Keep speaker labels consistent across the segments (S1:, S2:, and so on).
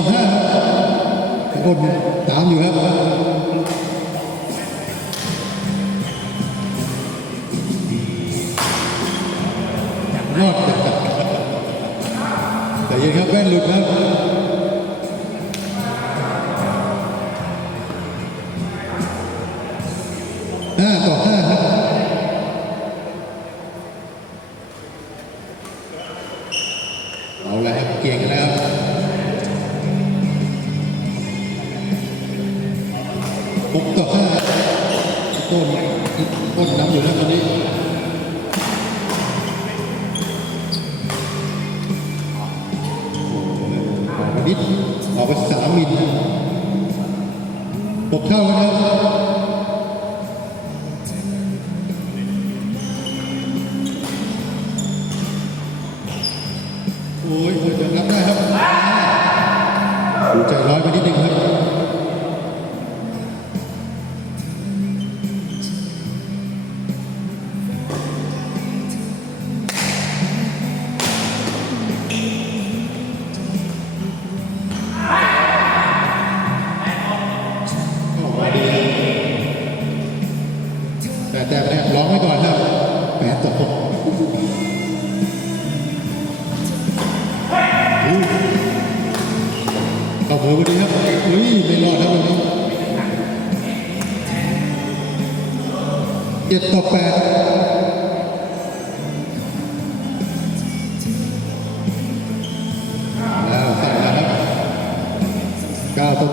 S1: ตีต่อห้าครับอ้นตามอยู่ครับรอดแต่ยังครับแว่นหลุดครับห้าต่อห้า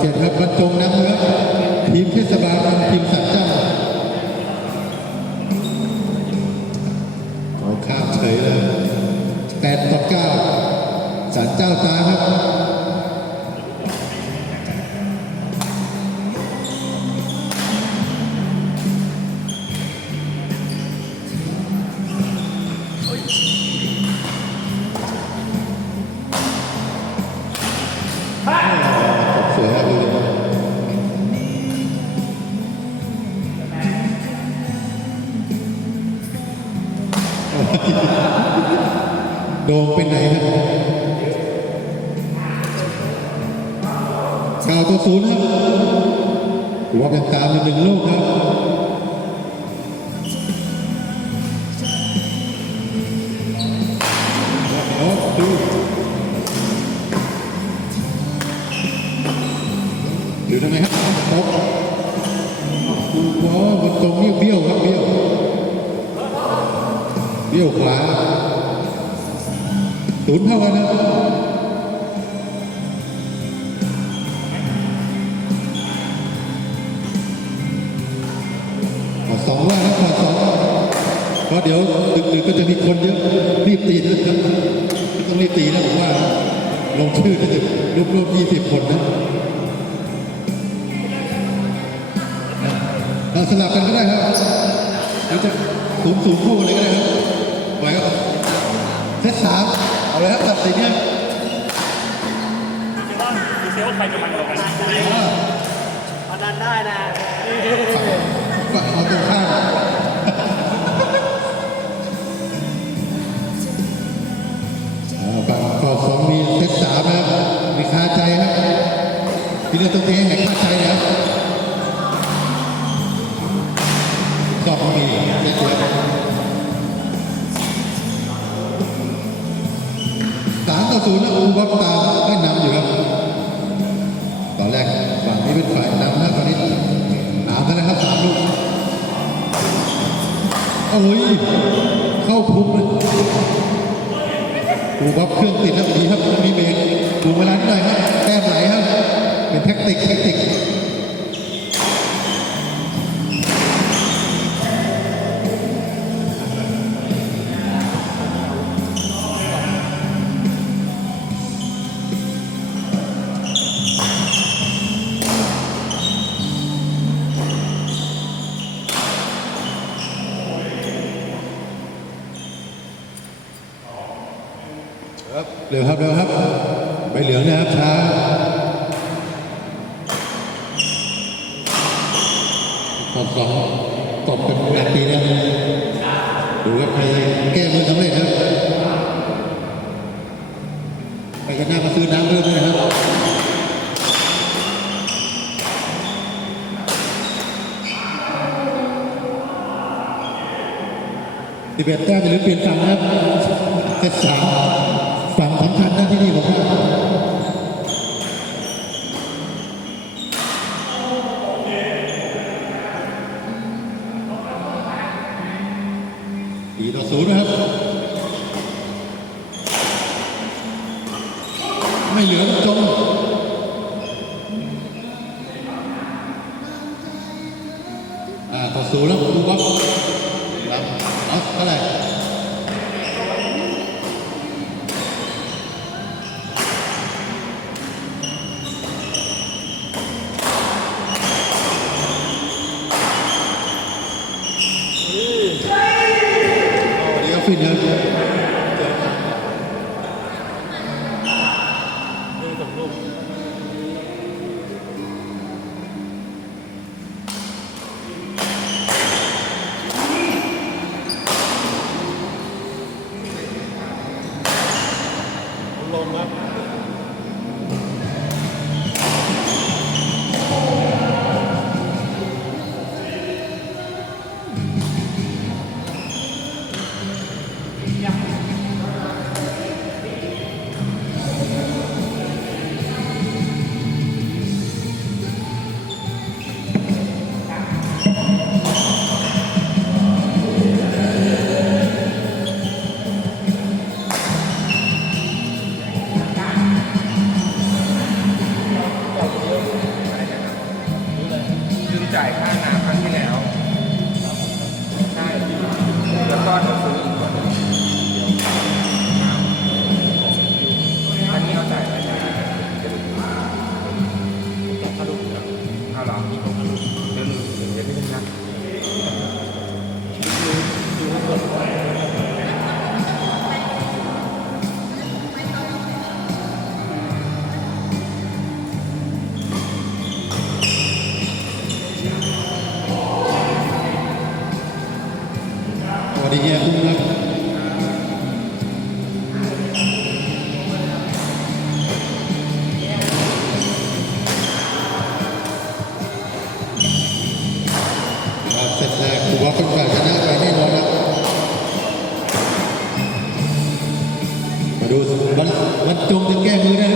S1: เก้าต่อเจ็ดครับบรรจงน้ำครับทีมเทศบาลทีมสัตว์เจ้าเอาข้ามเฉยเลยแปดต่อเก้าสันเจ้าตาครับ เก้าต่อศูนย์ครับถือว่าเป็นตามมาหนึ่งลูกครับโอ้ดูหรือทำไมครับโต๊ะดูว่ามันตรงนี้เบี้ยวครับเบี้ยว เบี้ยวขวาศูนย์เท่ากันนะ ครับต้องรีบตีนะผมว่าลงชื่อจะรวบรวมยี่สิบคนนะเราสลับกันก็ได้ครับหรือจะสูงสูงคู่เลยก็ได้ครับไหวครับเซตสามเอาเลยครับตัดสินเนี่ย
S2: ดูซิว่าใครจะมันกว่ากัน
S1: อ่า
S3: พนันได้นะ
S1: ฝั่งฝั่งเอาตรงข้าม พี่เลือกตรงนี้ให้คาใจนะครับชอบมีเซตเดียวสามต่อศูนย์นะอูบับตามให้นำอยู่ครับ ตอนแรกฝั่งนี้เป็นฝ่ายนำนะตอนนี้ตามแล้วนะครับสามลูกโอ้ยเข้าพุงเลยดูบับเครื่องติดแล้วดีครับมีเบรกดูเวลาหน่อยครับแต้มไหลครับ เ็นเทคนิคเทคนิคเร็วครับเร็วครับไปเหลืองนะครับช้า ตสองตบเป็นแปดปีแล้วดูครับใครแก้มือสำเร็จครับไปกันหน้ามาซื้อน้ำด้วยนะครับสิบเอ็ดแต้มหรือเปลี่ยนฝั่งนะครับเซตสามฝั่งสำคัญนะที่นี่ผมว่า ไม่เหลือจงอ่าต่อ
S4: สู้
S5: แล้ว Welcome back. โอการ
S1: ชนะไปแน่นอนครัมาดูวันวันจงจะแก้มือได้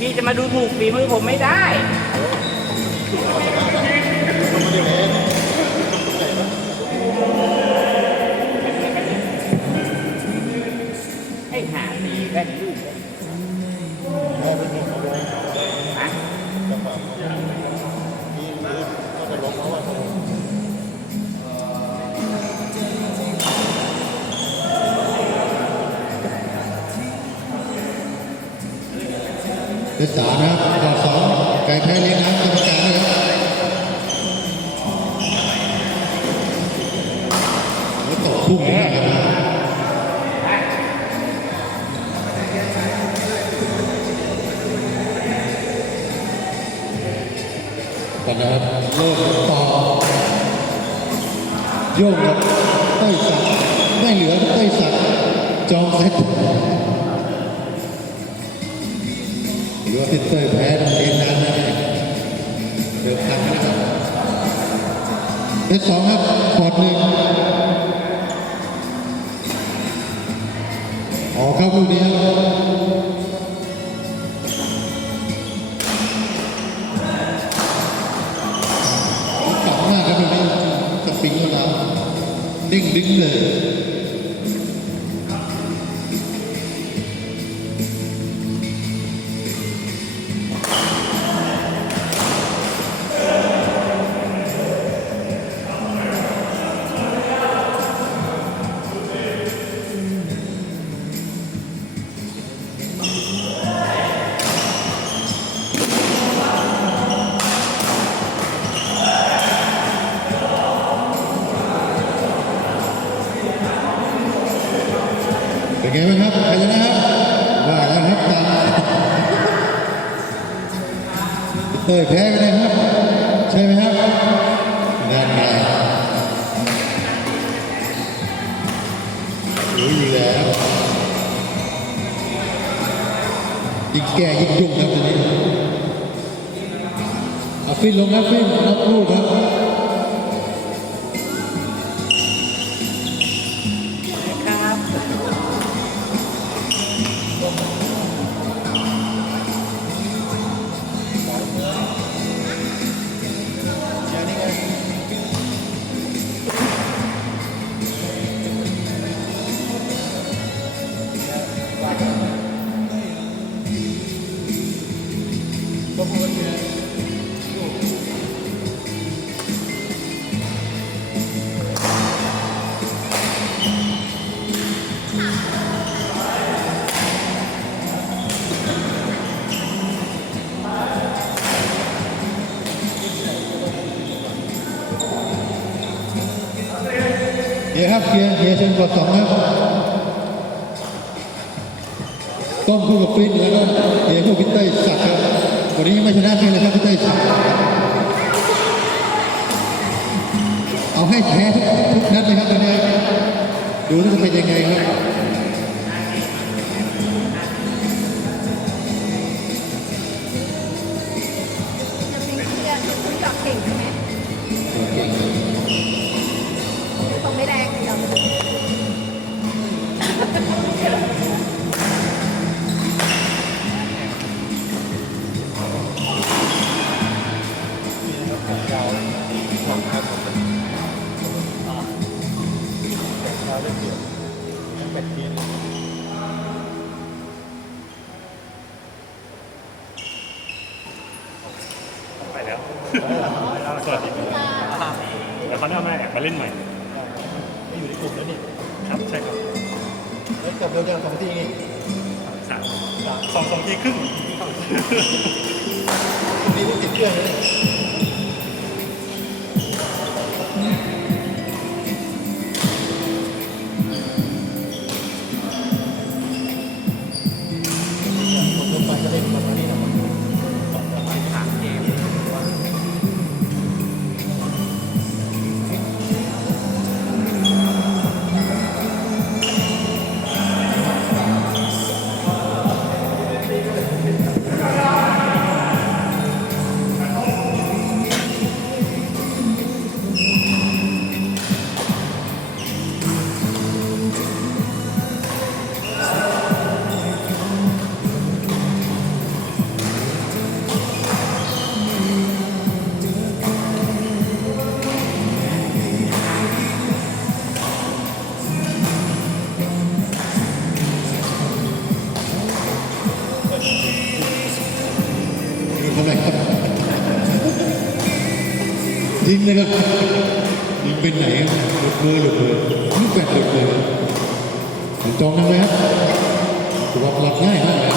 S3: พี่
S1: จะ
S3: มาดูถูกฝีมือผมไม่ได้ไอ้หาตีกันลูกฮะ
S1: เดือนสานะครับต่อสองไก่แพ้เลี้ยงน้ำกรรมการนะครับแล้วตกพุ่งนะครับก่อนนะครับเริ่มต่อโยกกับเต้สักไม่เหลือเต้สักจองเซต หรือว่าพิเตอร์แพ้ต้องเลี้นนะเดิมพันนะครับเป็นสองครับพอร์ตหนึ่งออกครับลูกนี้ครับกลับมากครับลูกนี้สปริงแล้วนะดิ้งดิ้งเลย ยแพ้ไปเลยครับ ใช่ไหมครับนั่นไงรู้อยู่แล้วยิ่งแก่ยิ่งยุ่งครับตอนนี้อาฟินลงครับฟินรับลูกครับ เฮียครับเฮียเฮียเชิญกดสองครับต้มคู่กับฟินแล้วก็เฮียคู่พิเต้ยสักครับวันนี้ยังไม่ชนะใครเลยครับพิเต้ยสักเอาให้แพ้ทุกนัดเลยครับตอนนี้ดูว่าจะเป็นยังไงครับ
S6: เล
S4: ย
S2: ครับ
S4: ยิงเป็น
S1: ไหนหลุดมือหลุดเลยลูก
S5: แบบห
S4: ลุด
S1: เลยจองนั่งเลยครับถือว่าหลับง่ายมากเลย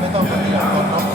S1: ไม่ต้อ
S7: งไม่ต้อ
S3: ง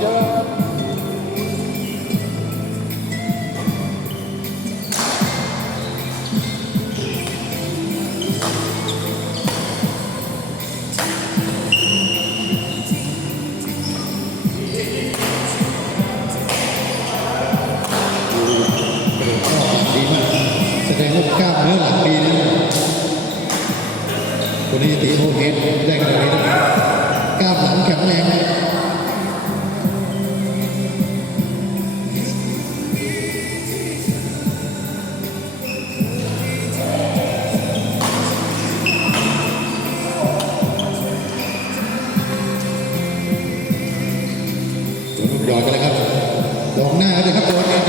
S3: Yeah. de